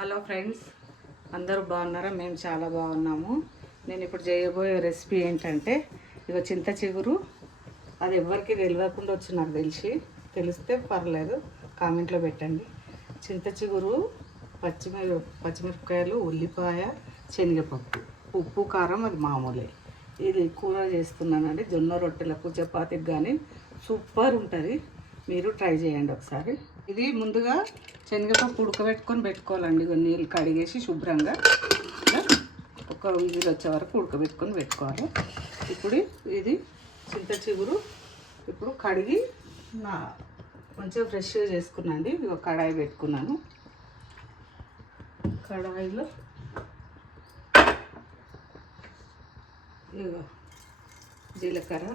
Hello friends, అందరూ బాగున్నారా? మేము చాలా బాగున్నాము. నేను ఇప్పుడు చేయబోయే రెసిపీ ఏంటంటే ఇక చింత చిగురు. అది ఎవరికి తెలియకుండా వచ్చి నాకు తెలిస్తే పర్లేదు, కామెంట్లో పెట్టండి. చింత చిగురు, పచ్చిమిరపకాయలు, ఉల్లిపాయ, శనగపప్పు, ఉప్పు, కారం అది మామూలే. ఇది కూర చేస్తున్నానండి. జొన్న రొట్టెలకు, చపాతీకి కానీ సూపర్ ఉంటుంది. మీరు ట్రై చేయండి ఒకసారి. ఇది ముందుగా శనగపప్పు ఉడకబెట్టుకొని పెట్టుకోవాలండి. నీళ్ళు కడిగేసి శుభ్రంగా ఒక విజిల్ వచ్చే వరకు ఉడకబెట్టుకొని పెట్టుకోవాలి. ఇప్పుడు ఇది చింత చిగురు ఇప్పుడు కడిగి మంచిగా ఫ్రెష్గా చేసుకున్నాండి. ఒక కడాయి పెట్టుకున్నాను. కడాయిలో ఇక జీలకర్ర,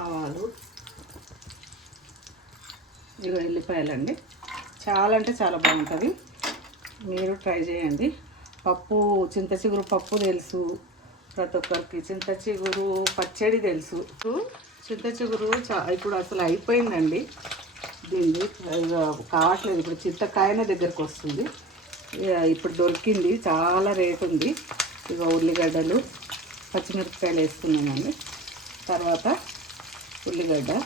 ఆవాలు, ఇక ఎల్లిపాయలండి. చాలా అంటే చాలా బాగుంటుంది. మీరు ట్రై చేయండి. పప్పు, చింత చిగురు పప్పు తెలుసు ప్రతి ఒక్కరికి. చింత చిగురు పచ్చడి తెలుసు. చింత చిగురు ఇప్పుడు అసలు అయిపోయిందండి. దీన్ని కావట్లేదు. ఇప్పుడు చింతకాయనే దగ్గరకు వస్తుంది. ఇప్పుడు దొరికింది, చాలా రేటు ఉంది. ఇక ఉల్లిగడ్డలు, పచ్చిమిరపకాయలు వేసుకున్నానండి. తర్వాత ఉల్లిగడ్డలు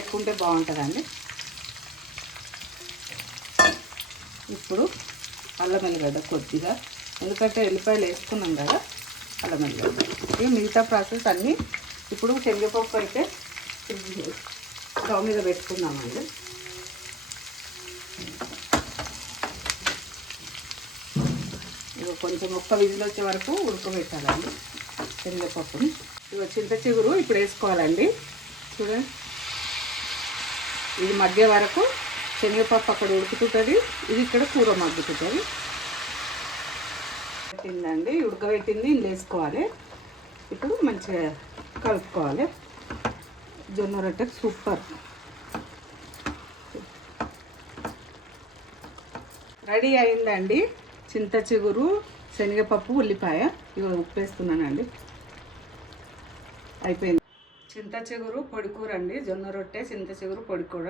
ఎక్కువ ఉంటే బాగుంటుందండి. ఇప్పుడు అల్లం ఎల్లిగడ్డ కొద్దిగా, ఎందుకంటే ఎల్లిపాయలు వేసుకున్నాం కదా, అల్లం ఎల్లిగడ్డ. ఇక మిగతా ప్రాసెస్ అన్నీ ఇప్పుడు శనగపప్పు అయితే స్టవ్ మీద పెట్టుకున్నామండి. ఇక కొంచెం ఒక్క విజిల్ వచ్చే వరకు ఉడకబెట్టాలండి శనగపప్పుని. ఇక చింత చిగురు ఇప్పుడు వేసుకోవాలండి. చూడండి, ఇది మగ్గే వరకు శనగపప్పు అక్కడ ఉడుకుతుంటుంది, ఇది ఇక్కడ కూర మగ్గుతుంటుంది. పెట్టిందండి, ఉడకబెట్టింది ఇందులో వేసుకోవాలి. ఇప్పుడు మంచిగా కలుపుకోవాలి. జొన్న రొట్టె సూపర్ రెడీ అయిందండి. చింత చిగురు, శనగపప్పు, ఉల్లిపాయ. ఇవి ఉప్పు వేస్తున్నానండి. అయిపోయింది. చింత చిగురు పొడి కూర అండి. జొన్న రొట్టె, చింత చిగురు పొడి కూర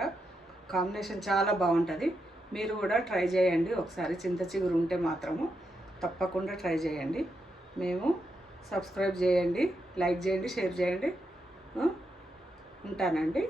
కాంబినేషన్ చాలా బాగుంటుంది. మీరు కూడా ట్రై చేయండి ఒకసారి. చింత చిగురు ఉంటే మాత్రము తప్పకుండా ట్రై చేయండి. మేము సబ్స్క్రైబ్ చేయండి, లైక్ చేయండి, షేర్ చేయండి. ఉంటానండి.